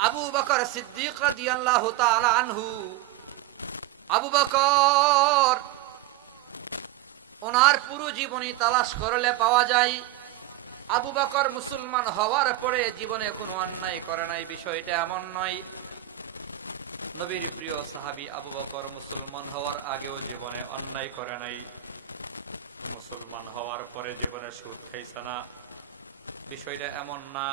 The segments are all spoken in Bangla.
আবু বকর সিদ্দিক রাদিয়াল্লাহু তাআলা আনহু, আবু বকর ওনার পুরো জীবনী তালাশ করলে পাওয়া যায় আবু বকর মুসলমান হওয়ার পরে জীবনে কোনো অন্যায় করে নাই। বিষয়টা এমন নয়। নবীর প্রিয় সাহাবী আবু বকর মুসলমান হওয়ার আগেও জীবনে অন্যায় করে নাই, মুসলমান হওয়ার পরে জীবনে সুদ খাইছে না। বিষয়টা এমন না।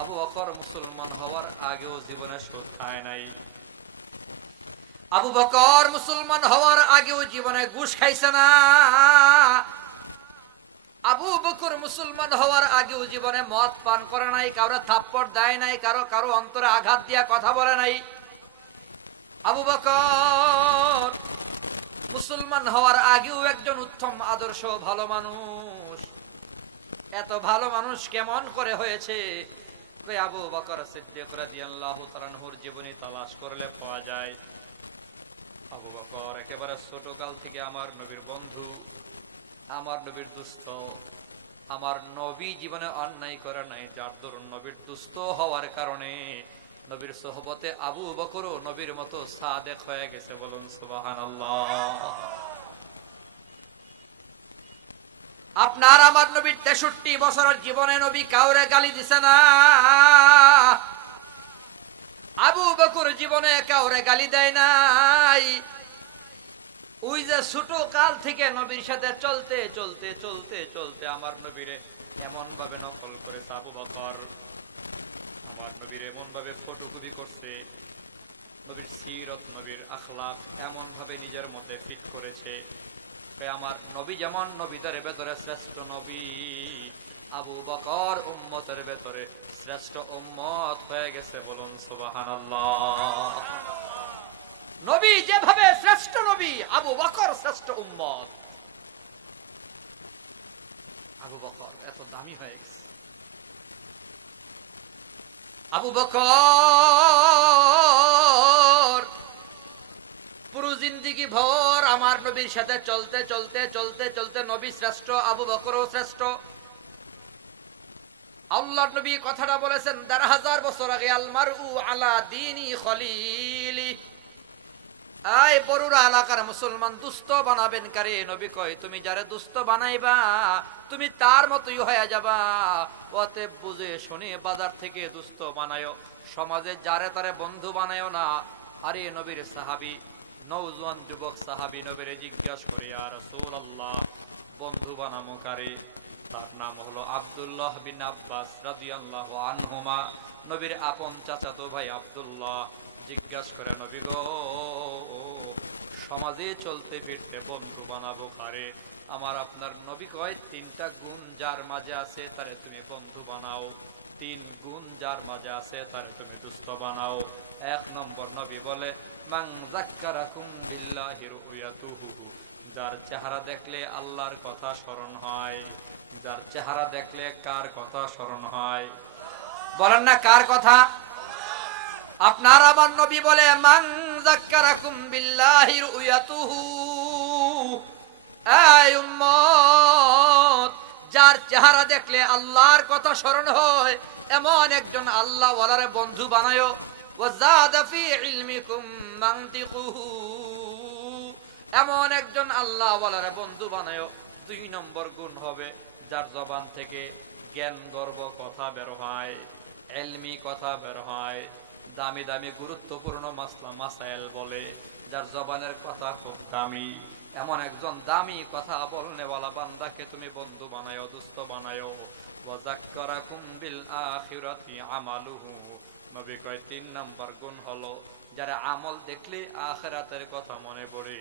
আবু বকর মুসলমান হওয়ার আগেও জীবনে সুদ খায় নাই। আবু বকর মুসলমান হওয়ার আগেও জীবনে ঘুষ খাইছে না। আবু বকর মুসলমান হওয়ার আগেও জীবনে মদ পান করে নাই, কারো থাপ্পড় দেয় নাই, কারো অন্তরে আঘাত দিয়া কথা বলে নাই। আবু বকর মুসলমান হওয়ার আগেও একজন উত্তম আদর্শ ভালো মানুষ। এত ভালো মানুষ কেমন করে হয়েছে? আবু বকর সিদ্দিক রাদিয়াল্লাহু তাআলা আনহুর জীবনী তালাশ করলে পাওয়া যায়। আবু বকর একেবারে ছোটকাল থেকে আমার নবীর বন্ধু, আমার নবীর দুস্থ। আমার নবী জীবনে অন্যায় করে নাই, যার দরুন নবীর দুস্থ হওয়ার কারণে নবীর সোহবতে আবু বকরও নবীর মতো সাদেক হয়ে গেছে। বলুন সুবহানাল্লাহ। আপনার আমার নবীর 63 বছরের জীবনে নবী কাউরে গালি দিছে না। আবু বকর জীবনে কাউরে গালি দেয় নাই। ওই যে ছোট কাল থেকে নবীর সাথে চলতে চলতে চলতে চলতে আমার নবীরে এমন ভাবে নকল করেছে আবু বকর। আমার নবীর এমন ভাবে ফটোকপি করছে, নবীর সিরত নবীর আখলাক এমন ভাবে নিজের মধ্যে ফিট করেছে। আমার নবী যেমন নবীদের ভেতরে শ্রেষ্ঠ নবী, আবু বকর উম্মতের ভেতরে শ্রেষ্ঠ উম্মত হয়ে গেছে। বলুন সুবহানাল্লাহ। নবী যেভাবে শ্রেষ্ঠ নবী, আবু বকর শ্রেষ্ঠ উম্মত। আবু বকর এত দামি হয়ে গেছে। আবু বকর পুরো জিন্দেগি ভর আমার নবীর সাথে চলতে চলতে চলতে চলতে নবী শ্রেষ্ঠ, আবু বকরও শ্রেষ্ঠ। আল্লাহর নবী কথাটা বলেছেন ১,৫০০ বছর আগে, আল মারউ আলা দীনি খলিলি। আয় বড়ুরা এলাকার মুসলমান দুস্থ বানাবেন কারে? নবী কয় তুমি যারে দুস্থ বানাইবা তুমি তার মতোই হয়ে যাবা। অতএব বুঝে শুনে বাজার থেকে দুস্থ বানায়ো, সমাজে যারে তারে বন্ধু বানায়ো না। আরে নবীর সাহাবী নওজোয়ান যুবক সাহাবী নবীরে জিজ্ঞাসা করে, ইয়া রাসূলুল্লাহ বন্ধু বানামো কারে? তার নাম হলো আব্দুল্লাহ বিন আব্বাস রাদিয়াল্লাহু আনহুমা। নবীর আপন চাচাতো ভাই আব্দুল্লাহ জিজ্ঞাসা করে, নবী গো সমাজে চলতে ফিরতে বন্ধু বানাবো কারে? আমার আপনার নবী কয় ৩টা গুণ যার মাঝে আছে তারে তুমি বন্ধু বানাও, ৩ গুণ যার মাঝে আছে তারে তুমি দুস্থ বানাও। ১ নম্বর নবী বলে, মান যাক্কারাকুম বিল্লাহি রুয়াতুহু, যার চেহারা দেখলে আল্লাহর কথা স্মরণ হয়। যার চেহারা দেখলে কার কথা স্মরণ হয়? বলেন না কার কথা? আপনার আমার নবী বলে, মান যাক্কারাকুম বিল্লাহি রুয়াতুহু, এই উম্মত যার চেহারা দেখলে আল্লাহর কথা স্মরণ হয় এমন একজন আল্লাহ ওয়ালারে বন্ধু বানায়ো। ওয়াজাদা ফি ইলমিকুম মানতিকুহু, এমন একজন আল্লাহ ওয়ালারে বন্ধু বানায়ো। ২ নম্বর গুণ হবে যার জবান থেকে জ্ঞান গর্ব কথা বের হয়, ইলমি কথা বের হয়, দামি দামি গুরুত্বপূর্ণ মাসলা মাসাইল বলে, যার জবানের কথা খুব দামি। এমন একজন দামি কথা বলনেওয়ালা বান্দাকে তুমি বন্ধু বানায়ো, দুস্থ বানায়ো। ওয়া যাক্কারাকুম বিল আখিরাতি আমালুহু, নবী কয় ৩ নম্বর গুণ হলো যারা আমল দেখলে আখিরাতের কথা মনে পড়ে,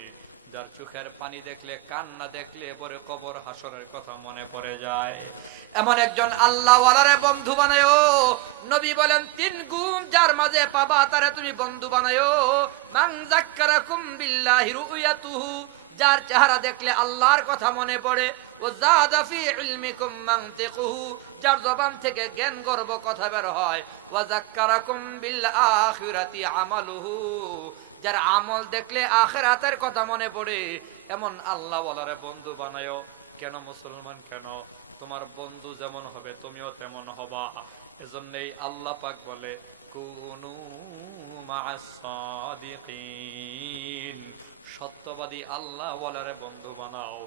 যার চোখের পানি দেখলে কান্না দেখলে পরে কবর হাসরের কথা মনে পড়ে যায়, এমন একজন আল্লাহ ওয়ালারে বন্ধু বানায়ো। নবী বলেন ৩ গুণ যার মাঝে পাবা তারে তুমি বন্ধু বানায়ো। মান যাক্কারাকুম বিল্লাহি রুয়াতুহু, যার চেহারা দেখলে আল্লাহর কথা মনে পড়ে। ও যাদা ফি ইলমিকুম মানতিকুহু, যার জবান থেকে জ্ঞান গর্ব কথা বের হয়। ওয়া যাক্কারাকুম বিল আখিরাতি আমালুহু, যার আমল দেখলে আখিরাতের কথা মনে পড়ে এমন আল্লাহ ওয়ালারে বন্ধু বানায়ো। কেন মুসলমান, কেন? তোমার বন্ধু যেমন হবে তুমিও তেমন হবা। এজন্যই আল্লাহ পাক বলে, কুনু মা'আস সাদিকিন, সত্যবাদী আল্লাহ ওয়ালারে বন্ধু বানাও।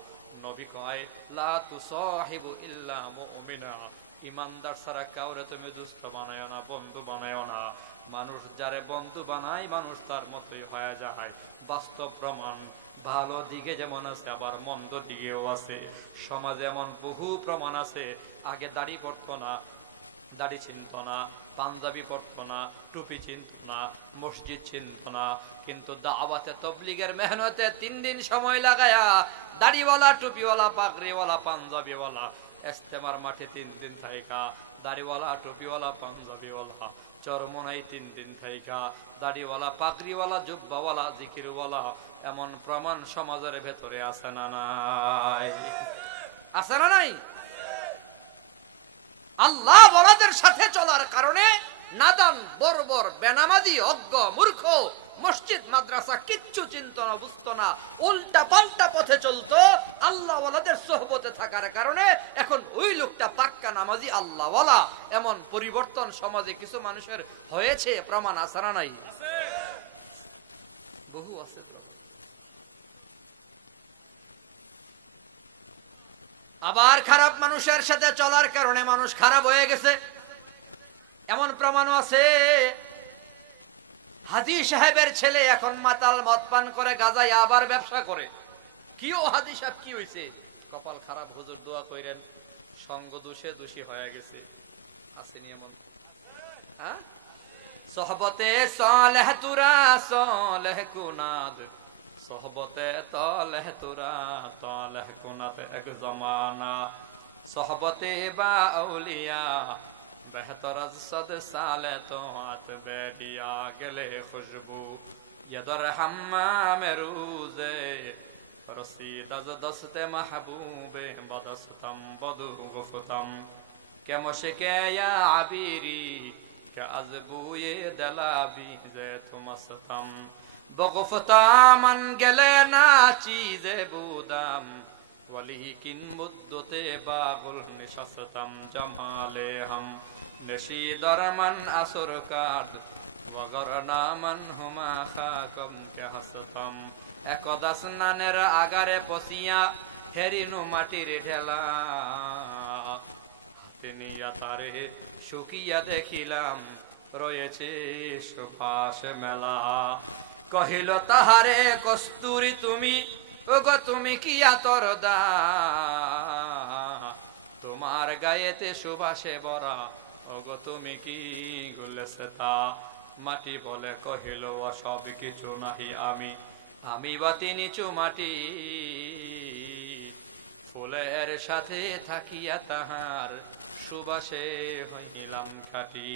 নবী কয় লা তুসাহিবু ইল্লা মুমিনা, ইমানদার ছাড়া কাউরে তুমি দুস্থ বানায় না, বন্ধু বানায় না। মানুষ যারে বন্ধু বানায় মানুষ তার মতোই হয়ে যায়। বাস্তব প্রমাণ, ভালো দিকে যেমন আছে আবার মন্দ দিকেও আছে। সমাজে এমন বহু প্রমাণ আছে, আগে দাড়ি পড়তো না, দাড়ি চিনত না, পাঞ্জাবি পরতো না, টুপি চিনত না, মসজিদ চিনত না, কিন্তু দাওয়াতে তবলিগের মেহনতে 3 দিন সময় লাগায়া দাড়িওয়ালা, টুপিওয়ালা, পাগড়িওয়ালা, পাঞ্জাবিওয়ালা ইস্তেমার মাঠে 3 দিন থাইকা, দাড়িওয়ালা, টুপিওয়ালা, পাঞ্জাবিওয়ালা চরমনাই 3 দিন থাইকা, দাড়িওয়ালা, পাগড়িওয়ালা, জুব্বাওয়ালা, জিকিরওয়ালা, এমন প্রমাণ সমাজের ভেতরে আছে না নাই? আছে না নাই? আল্লাহ ওয়ালাদের সাথে চলার কারণে নাদান, বর্বর, বেনামাজি, অজ্ঞ, মূর্খ মসজিদ মাদ্রাসা কিচ্ছু চিনত না, বুঝতো না, উল্টা পাল্টা পথে চলতো। আল্লাহ ওয়ালাদের সোহবতে থাকার কারণে এখন ওই লোকটা পাক্কা নামাজি আল্লাহ ওয়ালা। এমন পরিবর্তন সমাজে কিছু মানুষের হয়েছে, প্রমাণ আছে না নাই? বহু আছে প্রমাণ। আবার খারাপ মানুষের সাথে চলার কারণে মানুষ খারাপ হয়ে গেছে, এমন প্রমাণও আছে। হাজী সাহেবের ছেলে এখন মাতাল, মদ পান করে, গাঁজায় আবার ব্যবসা করে। কিও হাজী সাহেব কি হইছে? কপাল খারাপ, হুজুর দোয়া কইরেন, সঙ্গ দোষে দোষী হয়ে গেছে। আসেনি এমন? হ্যাঁ, সোহবতে সালেহ তুরা সালেহ কুনাদ, সোহবতে তালেহ তুরা তালেহ কুনাত এক জমানা, সোহবতে বা আউলিয়া বেহতর সদ সালে তো আত বেডিয়া গেলে খুশবু, यदर हम्माम रोज़े रसीद अज़ दस्ते महबूबे बदस्तम बदु गुफ्तम के मुश्के या आबिरी के अज़बूये दलाबी जे तुमस्तम बगुफ्ता मन गले ना चीज़े बूदम वलीकिन मुद्दते बागुल निशस्तम जमाले हम नशीदर मन असुर काद वगरना मन हुमा खाकम के हस्तम একদাস নানের আগারে পচিয়া হেরিনু মাটির ঢেলা হাতে নিয়া তারে শুকিয়া দেখিলাম রয়েছে সুভাষ মেলা কহিল তাহারে কস্তুরি তুমি ওগো তুমি কি আতর দা তোমার গায়েতে সুভাষে ভরা ওগো তুমি কি গুলসতা মাটি বলে কহিল সব কিছু নাহি আমি আমি বাতি নিচু মাটি ফুলের সাথে থাকিয়া তাহার সুবাসে হইলাম খাটি।